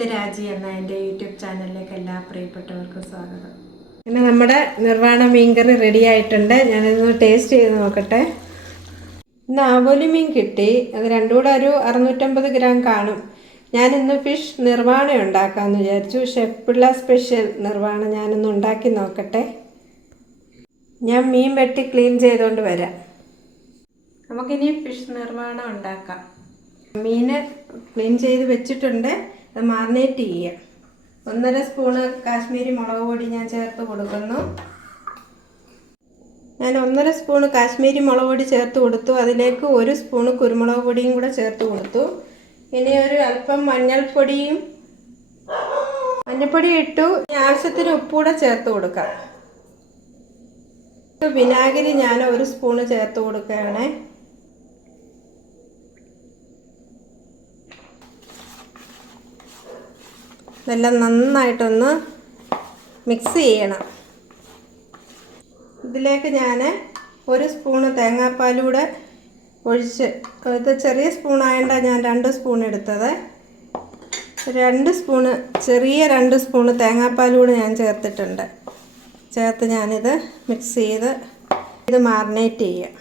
വിത്ത് രാജി എന്ന എന്റെ യൂട്യൂബ് ചാനലിലേക്ക് എല്ലാ പ്രിയപ്പെട്ടവർക്കും സ്വാഗതം. പിന്നെ നമ്മുടെ നിർവാണ മീൻകറി റെഡി ആയിട്ടുണ്ട്. ഞാനിതൊന്ന് ടേസ്റ്റ് ചെയ്ത് നോക്കട്ടെ. ഇന്ന് ആവോലി മീൻ കിട്ടി. അത് രണ്ടും കൂടെ ഒരു അറുന്നൂറ്റമ്പത് ഗ്രാം കാണും. ഞാൻ ഇന്ന് ഫിഷ് നിർവാണം ഉണ്ടാക്കാമെന്ന് വിചാരിച്ചു. ഷെഫ് പിള്ള സ്പെഷ്യൽ നിർവാണം ഞാനൊന്ന് ഉണ്ടാക്കി നോക്കട്ടെ. ഞാൻ മീൻ വെട്ടി ക്ലീൻ ചെയ്തുകൊണ്ട് വരാം. നമുക്കിനി ഫിഷ് നിർവാണം ഉണ്ടാക്കാം. മീൻ ക്ലീൻ ചെയ്ത് വെച്ചിട്ടുണ്ട്. അത് മാറിനേറ്റ് ചെയ്യുക ഒന്നര സ്പൂണ് കാശ്മീരി മുളക് പൊടി ഞാൻ ചേർത്ത് കൊടുക്കുന്നു. ഞാൻ ഒന്നര സ്പൂണ് കാശ്മീരി മുളക് പൊടി ചേർത്ത് കൊടുത്തു. അതിലേക്ക് ഒരു സ്പൂണ് കുരുമുളക് പൊടിയും കൂടെ ചേർത്ത് കൊടുത്തു. ഇനി ഒരു അല്പം മഞ്ഞൾപ്പൊടിയും മഞ്ഞൾപ്പൊടി ഇട്ടു. ആവശ്യത്തിന് ഉപ്പൂടെ ചേർത്ത് കൊടുക്കാം. വിനാഗിരി ഞാൻ ഒരു സ്പൂണ് ചേർത്ത് കൊടുക്കുകയാണേ. ഇതെല്ലാം നന്നായിട്ടൊന്ന് മിക്സ് ചെയ്യണം. ഇതിലേക്ക് ഞാൻ ഒരു സ്പൂണ് തേങ്ങാപ്പാലൂടെ ഒഴിച്ച് ഇത് ചെറിയ സ്പൂണായതുകൊണ്ടാണ് ഞാൻ രണ്ട് സ്പൂൺ എടുത്തത്. രണ്ട് സ്പൂണ് ചെറിയ രണ്ട് സ്പൂണ് തേങ്ങാപ്പാലൂടെ ഞാൻ ചേർത്തിട്ടുണ്ട്. ചേർത്ത് ഞാനിത് മിക്സ് ചെയ്ത് ഇത് മാറിനേറ്റ് ചെയ്യാം.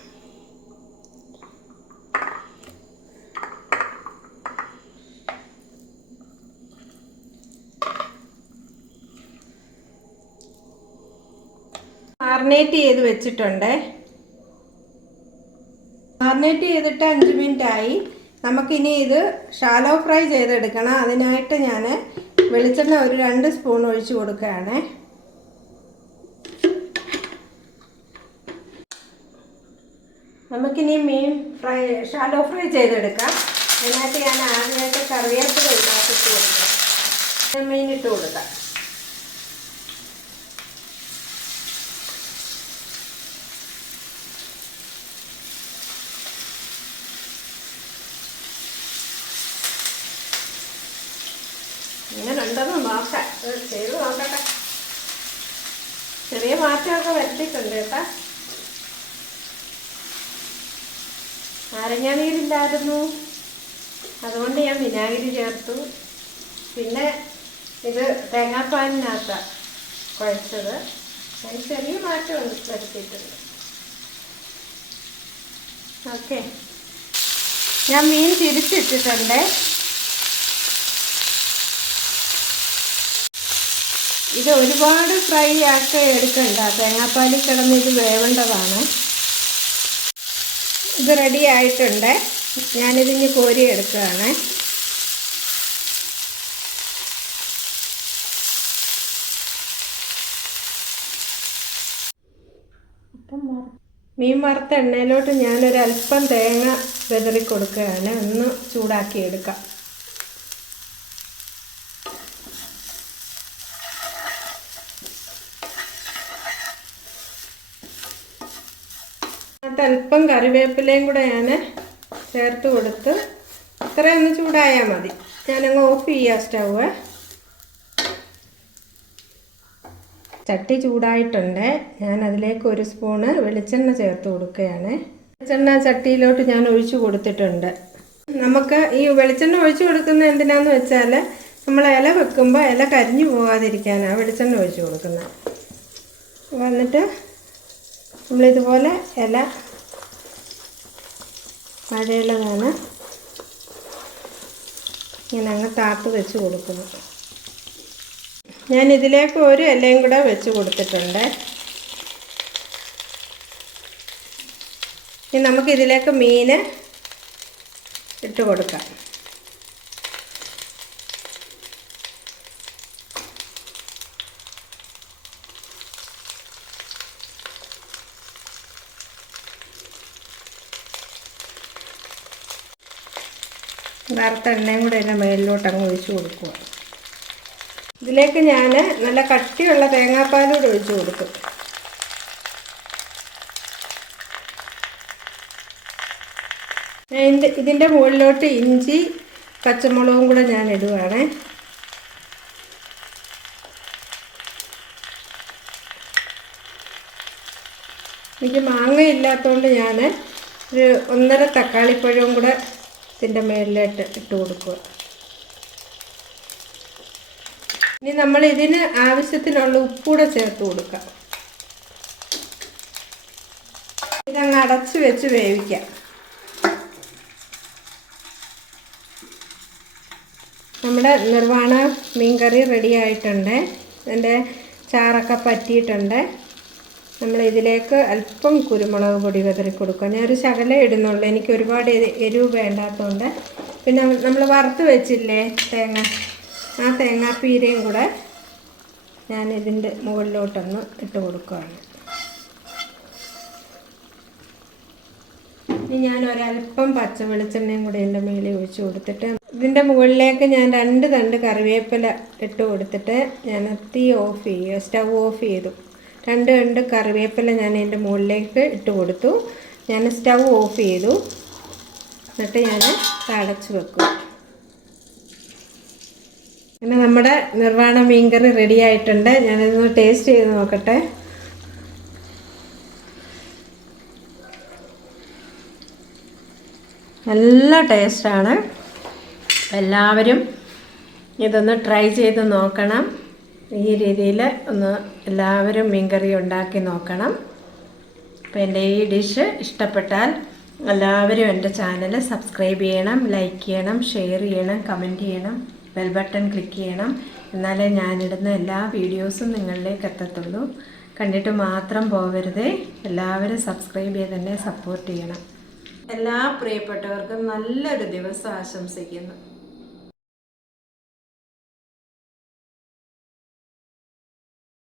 മാറിനേറ്റ് ചെയ്ത് വെച്ചിട്ടുണ്ട്. മാറിനേറ്റ് ചെയ്തിട്ട് അഞ്ച് മിനിറ്റ് ആയി നമുക്കിനി ഇത് ഷാലോ ഫ്രൈ ചെയ്തെടുക്കണം. അതിനായിട്ട് ഞാൻ വെളിച്ചെണ്ണ ഒരു രണ്ട് സ്പൂൺ ഒഴിച്ചു കൊടുക്കുകയാണ്. നമുക്കിനി മീൻ ഫ്രൈ ഷാലോ ഫ്രൈ ചെയ്തെടുക്കാം. അതിനകത്ത് ഞാൻ ആദ്യമായിട്ട് കറിവേപ്പില ഇട്ട് കൊടുക്കാം. മീൻ ഇട്ട് കൊടുക്കാം. ഇങ്ങനെ ഉണ്ടെന്ന് നോക്കാം ചെയ്ത് നോക്കട്ടെ. ചെറിയ മാറ്റമൊക്കെ വരുത്തിയിട്ടുണ്ട് കേട്ടാ. നാരങ്ങ നീരില്ലായിരുന്നു അതുകൊണ്ട് ഞാൻ വിനാഗിരി ചേർത്തു. പിന്നെ ഇത് തേങ്ങാപ്പാലിനകത്ത കുഴച്ചത്. അതിന് ചെറിയ മാറ്റം വരുത്തിയിട്ടുണ്ട്. ഓക്കെ. ഞാൻ മീൻ തിരിച്ചിട്ടിട്ടുണ്ട്. ഇത് ഒരുപാട് ഫ്രൈ ആക്കി എടുക്കണ്ട. തേങ്ങാപ്പാലിൽ കിടന്ന് ഇത് വേവേണ്ടതാണ്. ഇത് റെഡി ആയിട്ടുണ്ട്. ഞാനിതിന് കോരി എടുക്കുകയാണ്. മീൻ വറുത്ത എണ്ണയിലോട്ട് ഞാനൊരല്പം തേങ്ങ വെതറി കൊടുക്കുകയാണ് ഒന്ന് ചൂടാക്കി എടുക്കാം. അതിനകത്ത് അല്പം കറിവേപ്പിലയും കൂടെ ഞാൻ ചേർത്ത് കൊടുത്ത് ഇത്രയൊന്ന് ചൂടായാൽ മതി. ഞാനങ്ങ് ഓഫ് ചെയ്യാം സ്റ്റൗവ് ചട്ടി ചൂടായിട്ടുണ്ട്. ഞാൻ അതിലേക്ക് ഒരു സ്പൂണ് വെളിച്ചെണ്ണ ചേർത്ത് കൊടുക്കുകയാണ്. വെളിച്ചെണ്ണ ചട്ടിയിലോട്ട് ഞാൻ ഒഴിച്ചു കൊടുത്തിട്ടുണ്ട്. നമുക്ക് ഈ വെളിച്ചെണ്ണ ഒഴിച്ചു കൊടുക്കുന്നത് എന്തിനാന്ന് വെച്ചാൽ നമ്മൾ ഇല വെക്കുമ്പോൾ ഇല കരിഞ്ഞു പോകാതിരിക്കാനാണ് വെളിച്ചെണ്ണ ഒഴിച്ചു കൊടുക്കുന്നത്. വന്നിട്ട് നമ്മളിതുപോലെ ഇല മഴയുള്ളതാണ്. ഇങ്ങനെ അങ്ങ് താത്ത് വെച്ച് കൊടുക്കുന്നു. ഞാൻ ഇതിലേക്ക് ഒരു ഇലയും കൂടെ വെച്ച് കൊടുത്തിട്ടുണ്ട്. ഇനി നമുക്കിതിലേക്ക് മീൻ ഇട്ട് കൊടുക്കാം. വറുത്ത എണ്ണയും കൂടെ അതിന്റെ മേലിലോട്ട് അങ്ങ് ഒഴിച്ച് കൊടുക്കുക. ഇതിലേക്ക് ഞാൻ നല്ല കട്ടിയുള്ള തേങ്ങാപ്പാലൂടെ ഒഴിച്ച് കൊടുക്കും ഇതിന്റെ ഇതിന്റെ മുകളിലോട്ട് ഇഞ്ചി പച്ചമുളകും കൂടെ ഞാൻ ഇടുവാണ്. എനിക്ക് മാങ്ങ ഇല്ലാത്തതുകൊണ്ട് ഞാൻ ഒരു ഒന്നര തക്കാളിപ്പഴവും കൂടെ ഇതിന്റെ മേളിലായിട്ട് ഇട്ട് കൊടുക്കുക. ഇനി നമ്മൾ ഇതിന് ആവശ്യത്തിനുള്ള ഉപ്പൂടെ ചേർത്ത് കൊടുക്കാം. ഇതങ്ങ് അടച്ച് വെച്ച് വേവിക്കാം. നമ്മുടെ നിർവാണ മീൻകറി റെഡി ആയിട്ടുണ്ട്. അതിന്റെ ചാറൊക്കെ പറ്റിയിട്ടുണ്ട്. നമ്മൾ ഇതിലേക്ക് അല്പം കുരുമുളക് പൊടി വിതറി കൊടുക്കുക. ഞാനൊരു ശകലം ഇടുന്നുള്ളൂ. എനിക്ക് ഒരുപാട് എരി- എരിവ് വേണ്ടാത്തതുകൊണ്ട് പിന്നെ നമ്മൾ വറുത്ത് വെച്ചില്ലേ തേങ്ങ? ആ തേങ്ങാപ്പീരയും കൂടെ ഞാൻ ഇതിന്റെ മുകളിലോട്ടൊന്ന് ഇട്ട് കൊടുക്കുകയാണ്. ഇനി ഞാൻ ഒരല്പം പച്ച വെളിച്ചെണ്ണയും കൂടെ എന്റെ മേലെ ഒഴിച്ച് കൊടുത്തിട്ട് ഇതിന്റെ മുകളിലേക്ക് ഞാൻ രണ്ട് തണ്ട് കറിവേപ്പില ഇട്ട് കൊടുത്തിട്ട് ഞാൻ തീ ഓഫ് ചെയ്യുക. സ്റ്റൗ ഓഫ് ചെയ്തു. രണ്ട് രണ്ട് കറിവേപ്പില ഞാൻ എന്റെ മുകളിലേക്ക് ഇട്ട് കൊടുത്തു. ഞാൻ സ്റ്റൗ ഓഫ് ചെയ്തു. എന്നിട്ട് ഞാൻ അടച്ച് വെക്കും. പിന്നെ നമ്മുടെ നിർവാണ മീൻകറി റെഡി ആയിട്ടുണ്ട്. ഞാനിതൊന്ന് ടേസ്റ്റ് ചെയ്ത് നോക്കട്ടെ. നല്ല ടേസ്റ്റാണ് എല്ലാവരും ഇതൊന്ന് ട്രൈ ചെയ്ത് നോക്കണം. ഈ രീതിയിൽ ഒന്ന് എല്ലാവരും മീൻകറി ഉണ്ടാക്കി നോക്കണം. അപ്പോൾ എന്റെ ഈ ഡിഷ് ഇഷ്ടപ്പെട്ടാൽ എല്ലാവരും എന്റെ ചാനൽ സബ്സ്ക്രൈബ് ചെയ്യണം ലൈക്ക് ചെയ്യണം ഷെയർ ചെയ്യണം കമന്റ് ചെയ്യണം ബെൽ ബട്ടൺ ക്ലിക്ക് ചെയ്യണം. എന്നാലേ ഞാനിടുന്ന എല്ലാ വീഡിയോസും നിങ്ങളിലേക്ക് എത്തത്തുള്ളൂ. കണ്ടിട്ട് മാത്രം പോകരുതേ എല്ലാവരും സബ്സ്ക്രൈബ് ചെയ്ത് തന്നെ സപ്പോർട്ട് ചെയ്യണം. എല്ലാ പ്രിയപ്പെട്ടവർക്കും നല്ലൊരു ദിവസം ആശംസിക്കുന്നു.